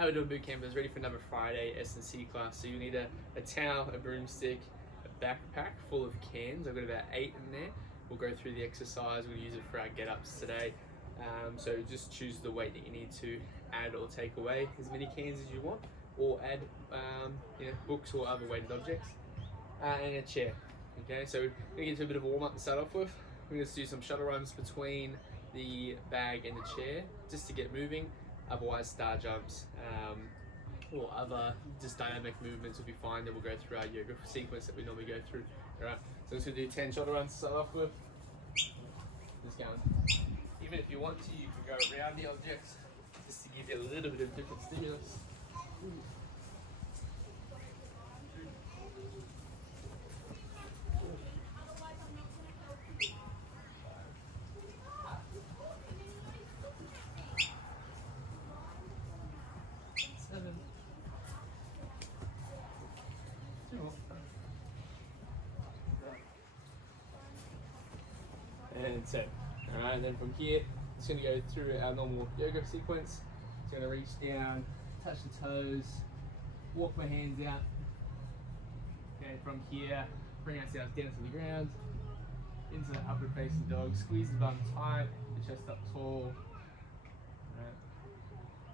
How we're doing boot campers, ready for another Friday S&C class. So you need a towel, a broomstick, a backpack full of cans. I've got about 8 in there. We'll go through the exercise, we'll use it for our get-ups today. So just choose the weight that you need to add or take away as many cans as you want, or add books or other weighted objects, and a chair. Okay, so we're gonna get to a bit of a warm-up to start off with. We're gonna do some shuttle runs between the bag and the chair just to get moving. Otherwise, star jumps or other just dynamic movements will be fine. Then we'll go through our yoga sequence that we normally go through. All right, so I'm just gonna do 10 shuttle runs to start off with. Just going. Even if you want to, you can go around the objects just to give you a little bit of different stimulus. And 10. Alright, and then from here, it's going to go through our normal yoga sequence. It's going to reach down, touch the toes, walk my hands out. Okay, from here, bring ourselves down to the ground, into the upward facing dog, squeeze the bum tight, the chest up tall. Alright.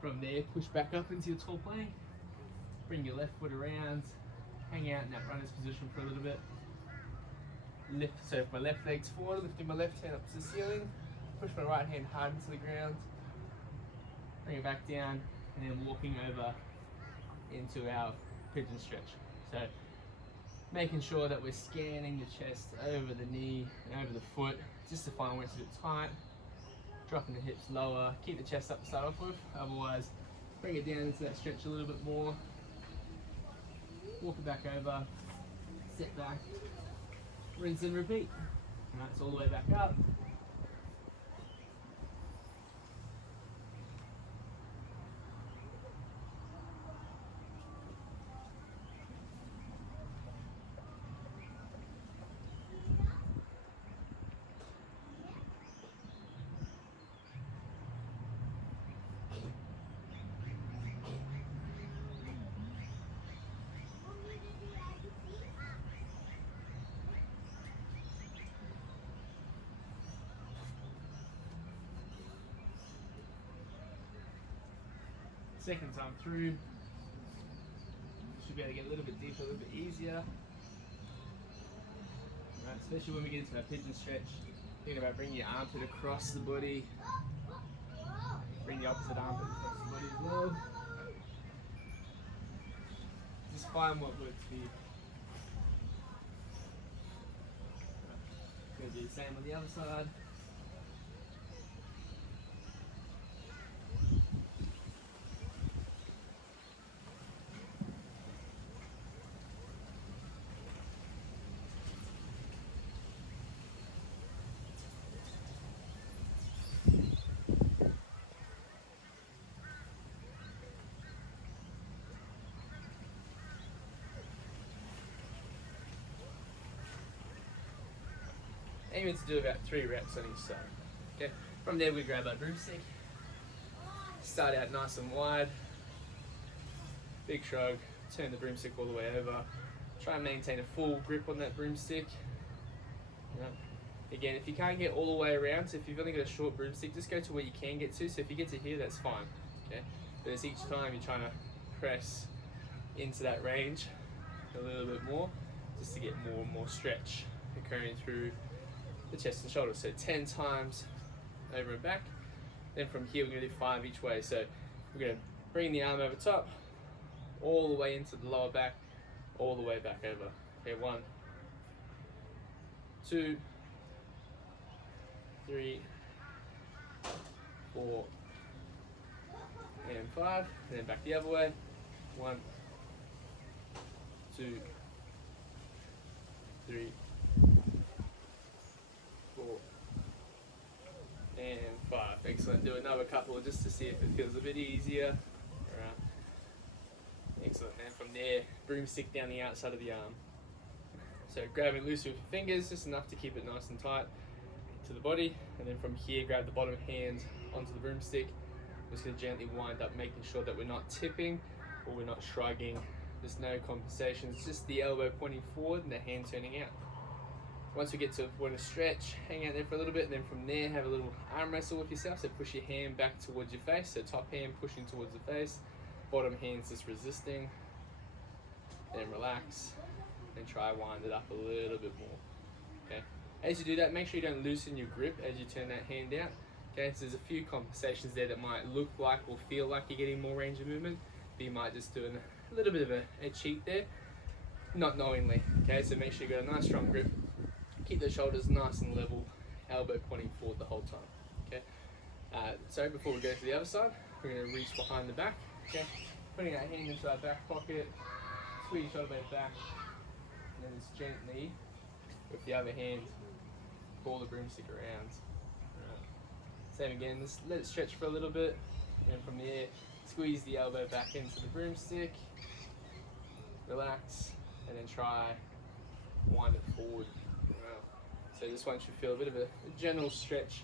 From there, push back up into your tall plank. Bring your left foot around, hang out in that runner's position for a little bit. Lift, so if my left leg's forward, lifting my left hand up to the ceiling, push my right hand hard into the ground, bring it back down, and then walking over into our pigeon stretch. So making sure that we're scanning the chest over the knee and over the foot, just to find where it's a bit tight, dropping the hips lower, keep the chest up to start off with, otherwise bring it down into that stretch a little bit more, walk it back over, sit back, rinse and repeat. And that's all the way back up. Second time through, should be able to get a little bit deeper, a little bit easier. Right, especially when we get into our pigeon stretch, thinking about bringing your armpit across the body, bring the opposite armpit across the body as well. Just find what works for you. Right. Gonna do the same on the other side. Aiming to do about 3 reps on each side. Okay. From there we grab our broomstick. Start out nice and wide. Big shrug. Turn the broomstick all the way over. Try and maintain a full grip on that broomstick. Again, if you can't get all the way around, so if you've only got a short broomstick, just go to where you can get to. So if you get to here, that's fine. Okay. But it's each time you're trying to press into that range a little bit more, just to get more and more stretch occurring through the chest and shoulders. So 10 times over and back. Then from here we're going to do 5 each way. So we're going to bring the arm over top, all the way into the lower back, all the way back over. Okay, 1, 2, 3, 4, and 5. And then back the other way. 1, 2, 3, 4, and 5. Excellent. Do another couple just to see if it feels a bit easier. Alright. Excellent. And from there, broomstick down the outside of the arm. So grab it loose with your fingers, just enough to keep it nice and tight to the body. And then from here, grab the bottom hand onto the broomstick, We're just going to gently wind up, making sure that we're not tipping or we're not shrugging. There's no compensation, it's just the elbow pointing forward and the hand turning out. Once we get to a point of stretch, hang out there for a little bit, and then from there have a little arm wrestle with yourself. So push your hand back towards your face, so top hand pushing towards the face, bottom hand's just resisting. Then relax, and try wind it up a little bit more. Okay. As you do that, make sure you don't loosen your grip as you turn that hand out. Okay, so there's a few compensations there that might look like or feel like you're getting more range of movement, but you might just do a little bit of a cheat there, not knowingly. Okay, so make sure you got a nice strong grip. Keep the shoulders nice and level, elbow pointing forward the whole time. Okay. So before we go to the other side, we're going to reach behind the back. Okay. Putting our hand into our back pocket, squeeze your shoulder blade back, and then just gently, with the other hand, pull the broomstick around. Right. Same again. Just let it stretch for a little bit, and from there, squeeze the elbow back into the broomstick. Relax, and then try wind it forward. So this one should feel a bit of a general stretch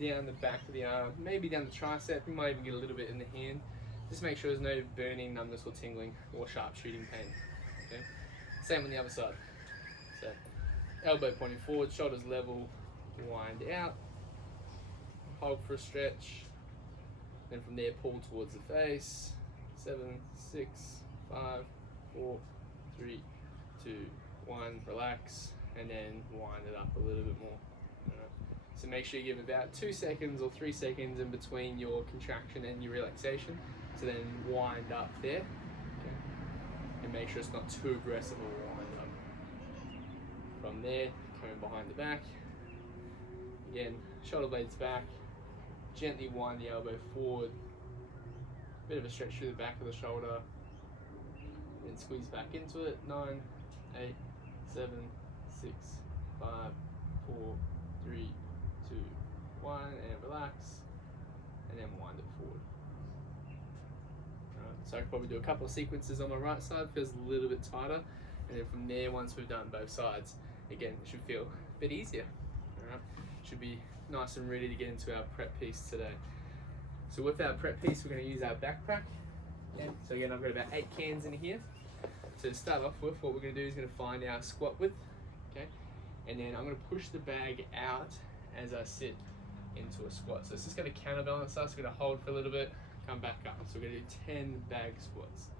down the back of the arm, maybe down the tricep. You might even get a little bit in the hand. Just make sure there's no burning, numbness or tingling or sharp shooting pain. Okay. Same on the other side. So elbow pointing forward, shoulders level, wind out, hold for a stretch. Then from there pull towards the face. 7, 6, 5, 4, 3, 2, 1, relax. And then wind it up a little bit more. So make sure you give about 2 seconds or 3 seconds in between your contraction and your relaxation. So then wind up there. Okay. And make sure it's not too aggressive or wind up. From there, coming behind the back. Again, shoulder blades back. Gently wind the elbow forward. Bit of a stretch through the back of the shoulder. Then squeeze back into it. 9, 8, 7, 6, 5, 4, 3, 2, 1, and relax, and then wind it forward. Alright, so I can probably do a couple of sequences on my right side, feels a little bit tighter, and then from there, once we've done both sides, again, it should feel a bit easier. Alright, should be nice and ready to get into our prep piece today. So with our prep piece, we're going to use our backpack. Yeah. So again, I've got about 8 cans in here. So to start off with, what we're going to do is going to find our squat width. Okay, and then I'm going to push the bag out as I sit into a squat. So it's just going to counterbalance us. We're going to hold for a little bit, come back up. So we're going to do 10 bag squats.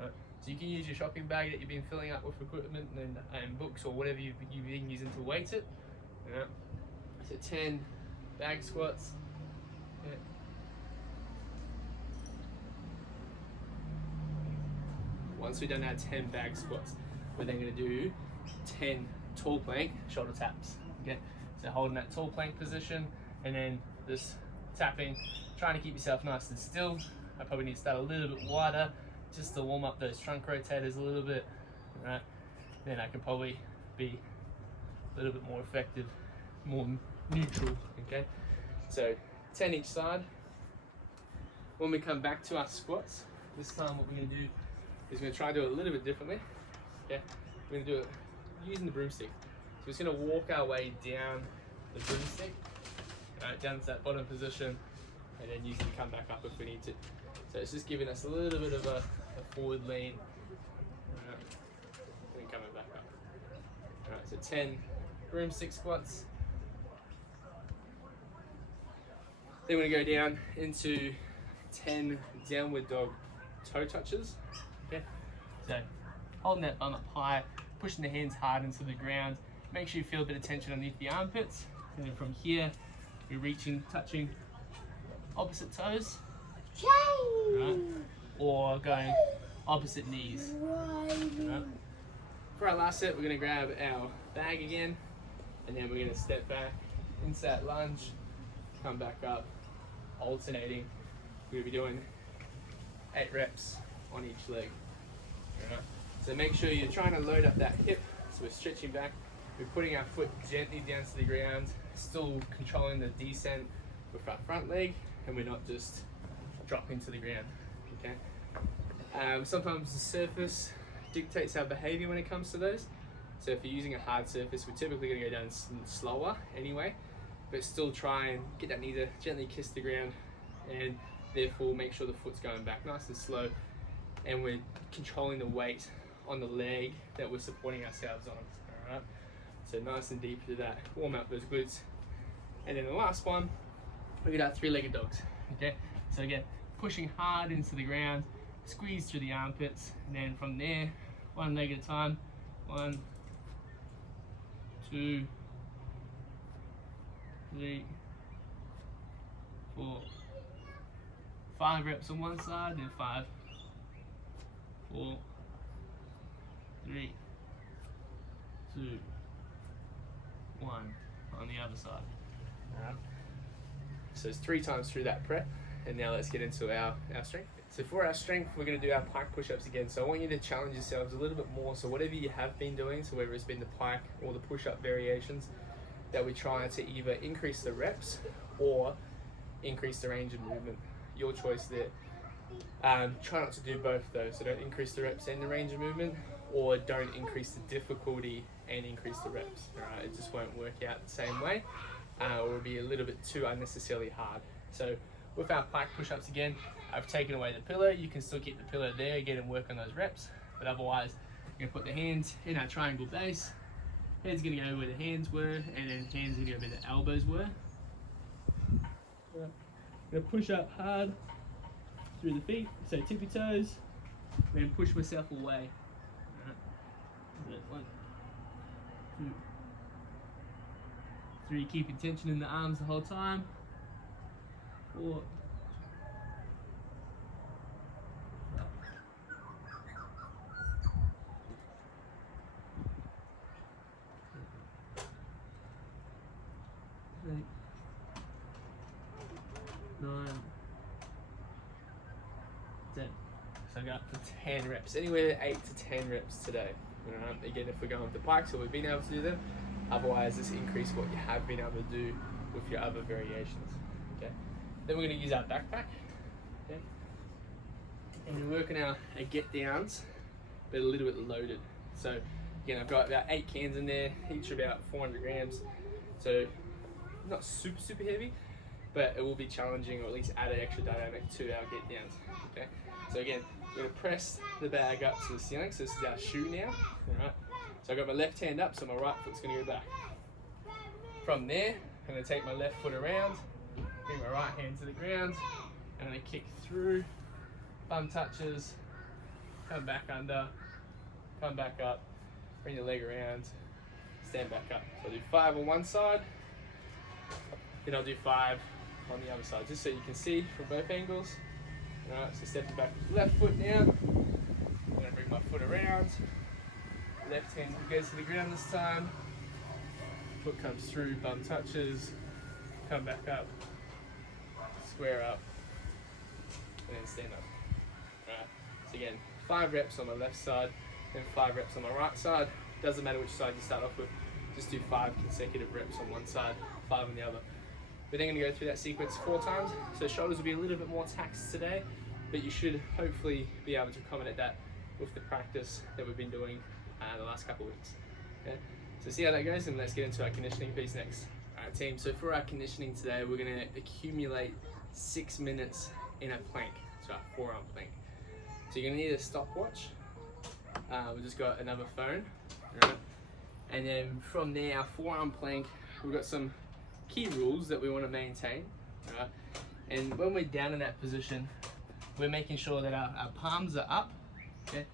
Right. So you can use your shopping bag that you've been filling up with equipment and books or whatever you've been using to weight it. Right. So 10 bag squats. Yeah. Once we've done our 10 bag squats, we're then going to do 10 tall plank shoulder taps. Okay, so holding that tall plank position and then just tapping, trying to keep yourself nice and still. I probably need to start a little bit wider just to warm up those trunk rotators a little bit. Right, then I can probably be a little bit more effective, more neutral. Okay, so 10 each side. When we come back to our squats, this time what we're going to do is we're going to try to do it a little bit differently. Okay, we're going to do it using the broomstick. So we're just going to walk our way down the broomstick, right, down to that bottom position, and then use it to come back up if we need to. So it's just giving us a little bit of a forward lean, right, and then coming back up. All right, so 10 broomstick squats. Then we're going to go down into 10 downward dog toe touches. Okay, so holding that bum up high, pushing the hands hard into the ground. Make sure you feel a bit of tension underneath the armpits. And then from here, we're reaching, touching opposite toes. Right? Or going opposite knees. Right? For our last set, we're going to grab our bag again. And then we're going to step back into that lunge, come back up, alternating. We're going to be doing 8 reps on each leg. Right? So make sure you're trying to load up that hip. So we're stretching back. We're putting our foot gently down to the ground, still controlling the descent with our front leg, and we're not just dropping to the ground. Okay. Sometimes the surface dictates our behavior when it comes to those. So if you're using a hard surface, we're typically going to go down slower anyway, but still try and get that knee to gently kiss the ground and Therefore, make sure the foot's going back nice and slow, and we're controlling the weight on the leg that we're supporting ourselves on. All right. So nice and deep to that. Warm up those glutes, and then the last one, we got our three-legged dogs. Okay. So again, pushing hard into the ground, squeeze through the armpits, and then from there, one leg at a time. 1, 2, 3, 4, 5 reps on one side, then 5, 4, 3, 2, 1 on the other side. Alright. So it's 3 times through that prep, and now let's get into our strength. So for our strength, we're going to do our pike push-ups again. So I want you to challenge yourselves a little bit more. So whatever you have been doing, so whether it's been the pike or the push-up variations, that we try to either increase the reps or increase the range of movement. Your choice there. Try not to do both though. So don't increase the reps and the range of movement, or don't increase the difficulty and increase the reps. Alright, it just won't work out the same way, or it'll be a little bit too unnecessarily hard. So with our pike push-ups again, I've taken away the pillow. You can still keep the pillow there again and work on those reps, but otherwise you're gonna put the hands in our triangle base. Head's gonna go where the hands were, and then hands gonna go where the elbows were. Gonna push up hard through the feet, so tippy toes, then push myself away. Alright. 1, 2, 3, keeping tension in the arms the whole time. 4, 8, 9, 10. So I got up to 10 reps, anywhere 8 to 10 reps today. Again, if we're going with the pike, so we've been able to do them. Otherwise, just increase what you have been able to do with your other variations. Okay. Then we're going to use our backpack. Okay. And we're working our get downs, but a little bit loaded. So again, I've got about 8 cans in there, each about 400 grams. So not super heavy, but it will be challenging, or at least add an extra dynamic to our get downs. Okay. So again, we're going to press the bag up to the ceiling. So this is our shoe now. All right. So I got my left hand up, so my right foot's going to go back. From there, I'm going to take my left foot around, bring my right hand to the ground. I'm going to kick through, bum touches, come back under, come back up, bring the leg around, stand back up. So I'll do 5 on one side, then I'll do 5 on the other side, just so you can see from both angles. Alright, so stepping back with the left foot now. I'm going to bring my foot around. Left hand goes to the ground this time. Foot comes through, bum touches, come back up, square up, and then stand up. Alright, so again, 5 reps on my left side, then 5 reps on my right side. Doesn't matter which side you start off with, just do 5 consecutive reps on one side, 5 on the other. We're then going to go through that sequence 4 times, so shoulders will be a little bit more taxed today, but you should hopefully be able to accommodate that with the practice that we've been doing the last couple of weeks. Okay? So see how that goes, and let's get into our conditioning piece next. Alright team, so for our conditioning today, we're going to accumulate 6 minutes in a plank, so our forearm plank. So you're going to need a stopwatch. We've just got another phone, right? And then from there, our forearm plank, we've got some key rules that we want to maintain, right? And when we're down in that position, we're making sure that our palms are up, okay?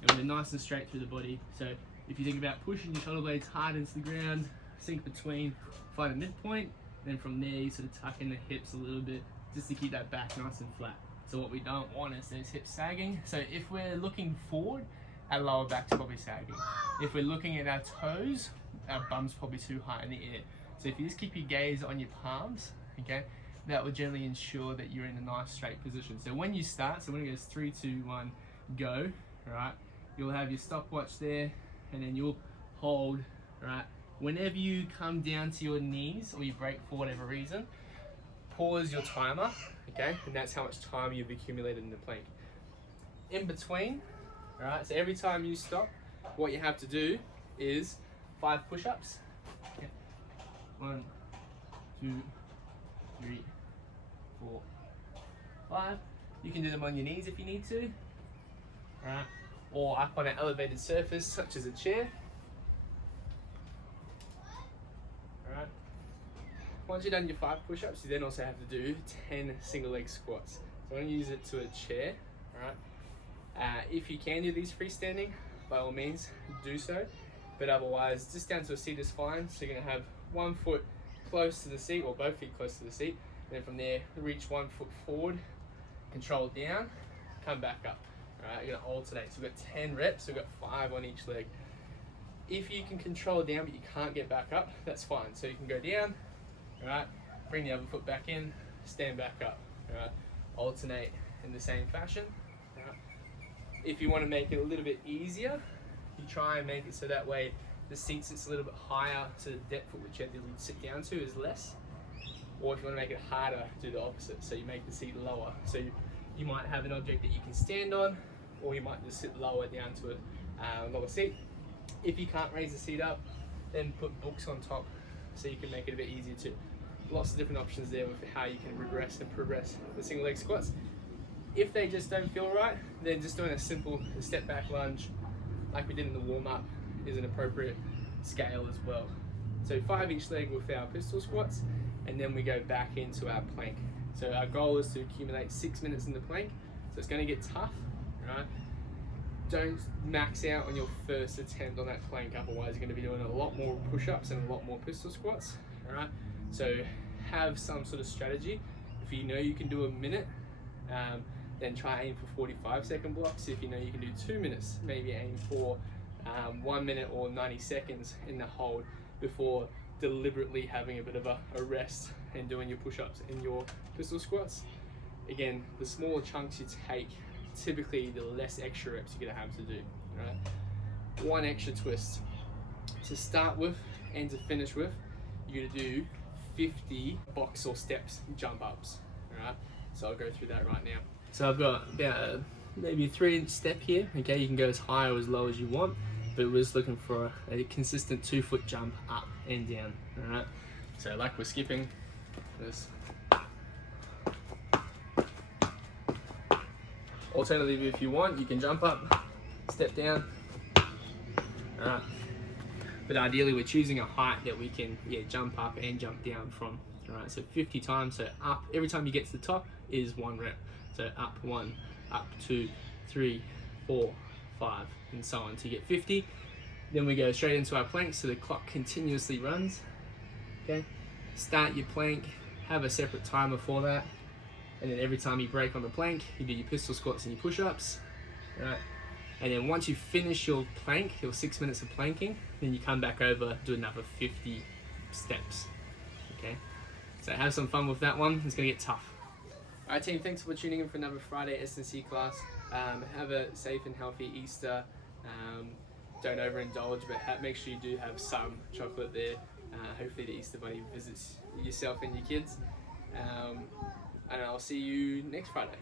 And we're nice and straight through the body. So if you think about pushing your shoulder blades hard into the ground, sink between, find a midpoint, then from there you sort of tuck in the hips a little bit, just to keep that back nice and flat. So what we don't want is those hips sagging. So if we're looking forward, our lower back's probably sagging. If we're looking at our toes, our bum's probably too high in the air. So if you just keep your gaze on your palms, okay, that will generally ensure that you're in a nice straight position. So when you start, so when it goes 3, 2, 1, go, right, you'll have your stopwatch there, and then you'll hold, right. Whenever you come down to your knees or you break for whatever reason, pause your timer, okay, and that's how much time you've accumulated in the plank. In between, all right, so every time you stop, what you have to do is 5 push-ups. Okay. 1, 2, 3, 4, 5. You can do them on your knees if you need to, right? Or up on an elevated surface such as a chair. Alright. Once you've done your 5 push-ups, you then also have to do 10 single leg squats. So I'm going to use it to a chair. Alright. If you can do these freestanding, by all means do so, but otherwise just down to a seat is fine. So you're going to have one foot close to the seat, or both feet close to the seat, and then from there reach one foot forward, control down, come back up. Alright, you're going to alternate. So we've got 10 reps, so we've got 5 on each leg. If you can control down but you can't get back up, that's fine. So you can go down, alright, bring the other foot back in, stand back up, alright, alternate in the same fashion. Alright. If you want to make it a little bit easier, you try and make it so that way the seat sits a little bit higher, so the depth at which you have to sit down to is less. Or if you want to make it harder, do the opposite. So you make the seat lower. So you might have an object that you can stand on, or you might just sit lower down to a lower seat. If you can't raise the seat up, then put books on top so you can make it a bit easier too. Lots of different options there with how you can regress and progress the single leg squats. If they just don't feel right, then just doing a simple step back lunge like we did in the warm up is an appropriate scale as well. So 5 each leg with our pistol squats, and then we go back into our plank. So our goal is to accumulate 6 minutes in the plank. So it's going to get tough, right? Don't max out on your first attempt on that plank, otherwise you're going to be doing a lot more push-ups and a lot more pistol squats. Alright, so have some sort of strategy. If you know you can do a minute, then try aim for 45-second blocks. If you know you can do 2 minutes, maybe aim for 1 minute or 90 seconds in the hold before deliberately having a bit of a rest and doing your push-ups and your pistol squats. Again, the smaller chunks you take, typically the less extra reps you're going to have to do. Right? One extra twist. To start with and to finish with, you're going to do 50 box or steps jump ups. Alright, so I'll go through that right now. So I've got about maybe a 3-inch step here. Okay, you can go as high or as low as you want, but we're just looking for a consistent 2-foot jump up and down. Alright, so like we're skipping this. Alternatively, if you want, you can jump up, step down. Alright, but ideally we're choosing a height that we can jump up and jump down from. Alright, so 50 times, so up, every time you get to the top is 1 rep. So up 1, up 2, 3, 4, 5, and so on. So you get 50. Then we go straight into our plank, so the clock continuously runs. Okay, start your plank, have a separate timer for that, and then every time you break on the plank, you do your pistol squats and your push-ups. Right? And then once you finish your plank, your 6 minutes of planking, then you come back over, do another 50 steps. Okay, so have some fun with that one. It's gonna get tough. Alright team, thanks for tuning in for another Friday S&C class. Have a safe and healthy Easter. Don't overindulge, but make sure you do have some chocolate there. Hopefully the Easter Bunny visits yourself and your kids. And I'll see you next Friday.